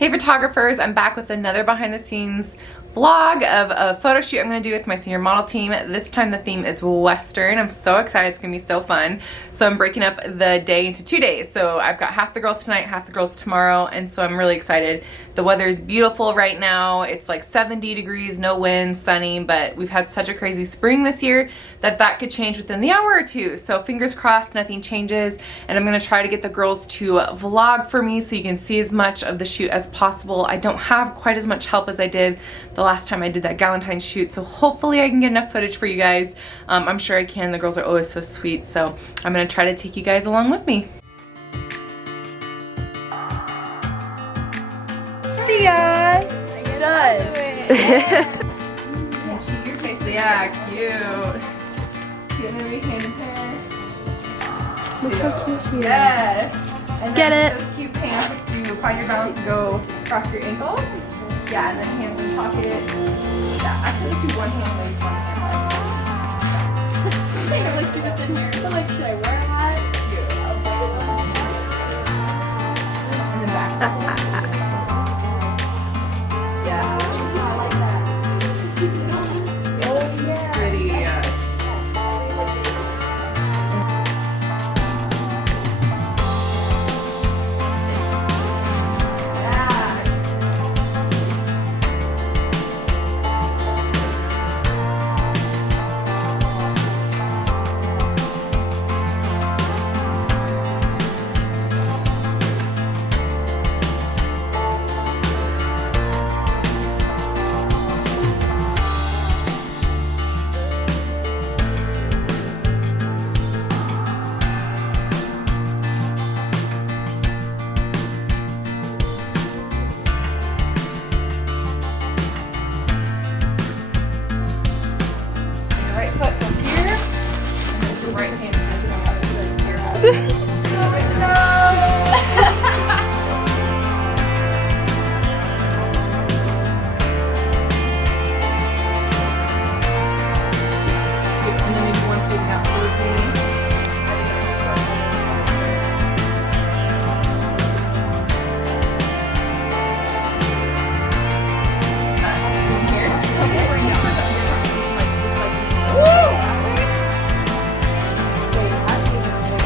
Hey photographers, I'm back with another behind the scenes vlog of a photo shoot I'm going to do with my senior model team. This time the theme is Western. I'm so excited, it's going to be so fun. So I'm breaking up the day into 2 days. So I've got half the girls tonight, half the girls tomorrow, and so I'm really excited. The weather is beautiful right now. It's like 70 degrees, no wind, sunny, but we've had such a crazy spring this year that could change within the hour or two. So fingers crossed nothing changes, and I'm going to try to get the girls to vlog for me so you can see as much of the shoot as possible. I don't have quite as much help as I did the last time I did that Galentine's shoot, so hopefully I can get enough footage for you guys. I'm sure I can. The girls are always so sweet, so I'm going to try to take you guys along with me. Yeah, it does. Shoot your face. Yeah, cute. Get in every hand in hair. Look how cute she is. Yes. And Get then it. those cute pants, you find your balance to go across your ankles. Yeah, and then hands in pocket. Yeah, actually let's do one hand lace, one hand lace. I can't really see what's in here. So like, should I wear a hat? And then back. Yeah. I like that. Oh yeah. Pretty. Right foot from here, and then your right hand is going to have it to your head. And then maybe one foot out towards me.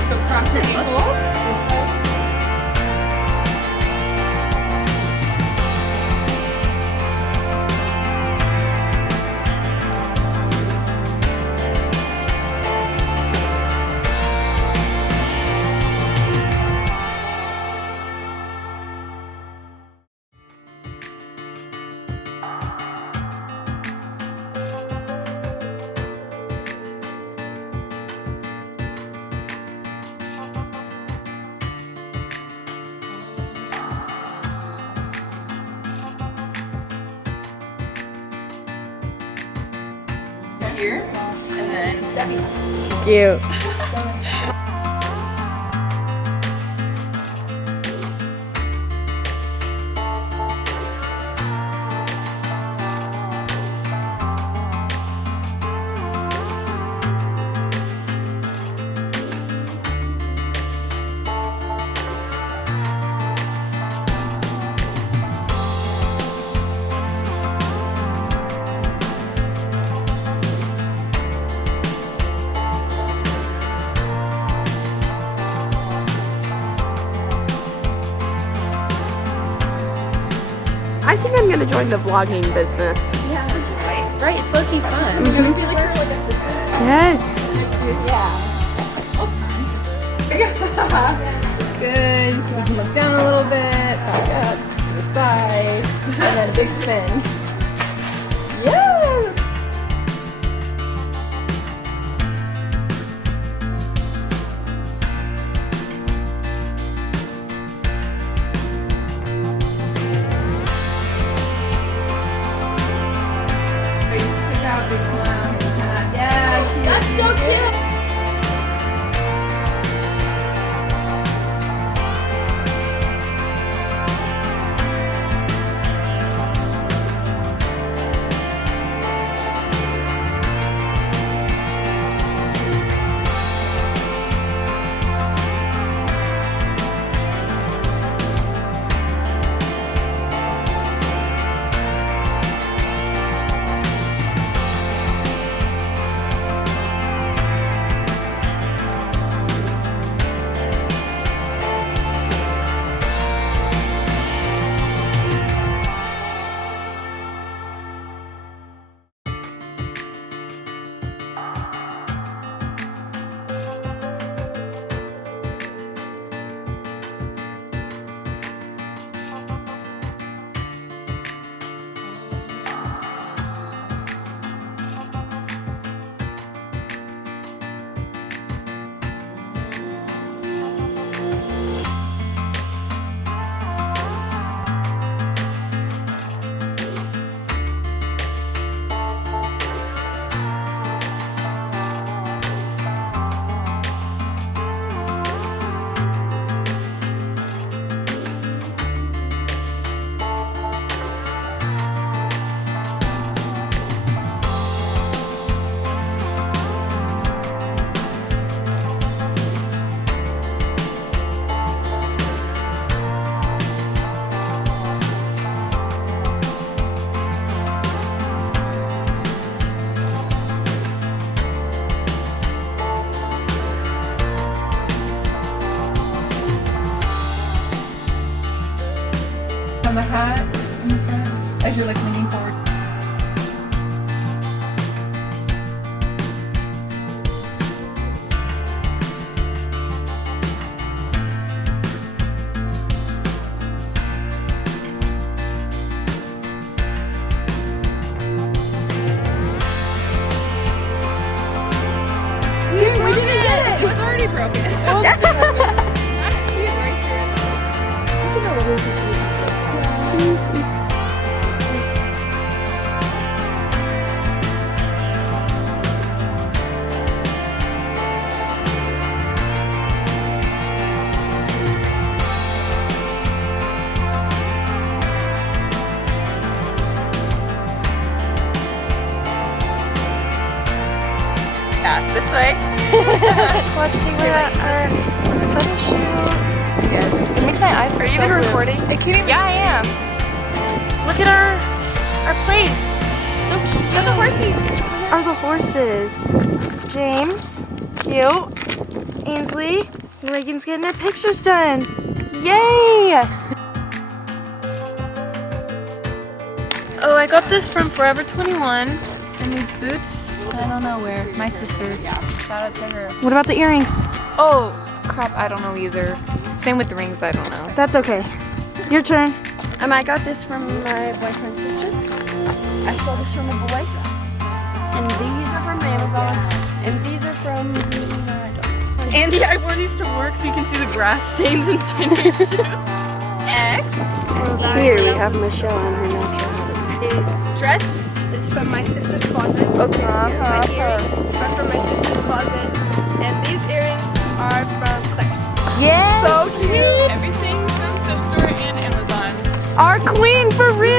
So cross your ankles. Here, and then Cute. I think I'm gonna join the vlogging business. yeah, right. Right, it's looking fun. Can we see like her like assistant? Yes. Yeah. Good. We can look down a little bit, back up to the side, and then a big spin. Yes. Pick out a big smile. Yeah, cute. That's so cute. on the hat in the front as you're like leaning forward. We did it! It was already broken. Yeah, this way. Watching our photo shoot. Yes. It makes my eyes. Are you even recording? I can't even. Yeah, I am. Look at our plates. So cute. Show the horsies. Are the horses? James, cute. Ainsley, Megan's getting her pictures done. Yay! Oh, I got this from Forever 21. And these boots, I don't know where. My sister. Shout out to her. What about the earrings? Oh, crap, I don't know either. Same with the rings, I don't know. That's okay. Your turn. I got this from my boyfriend's sister. I stole this from a boy. And these are from Amazon. And these are from Andy, I wore these to work so you can see the grass stains inside my shoe. Here we have Michelle on her natural. The dress is from my sister's closet. Okay. My earrings are from my sister's closet. And these earrings are from Claire's. Yeah. So cute. Everything's from thrift store and Amazon. Our queen for real.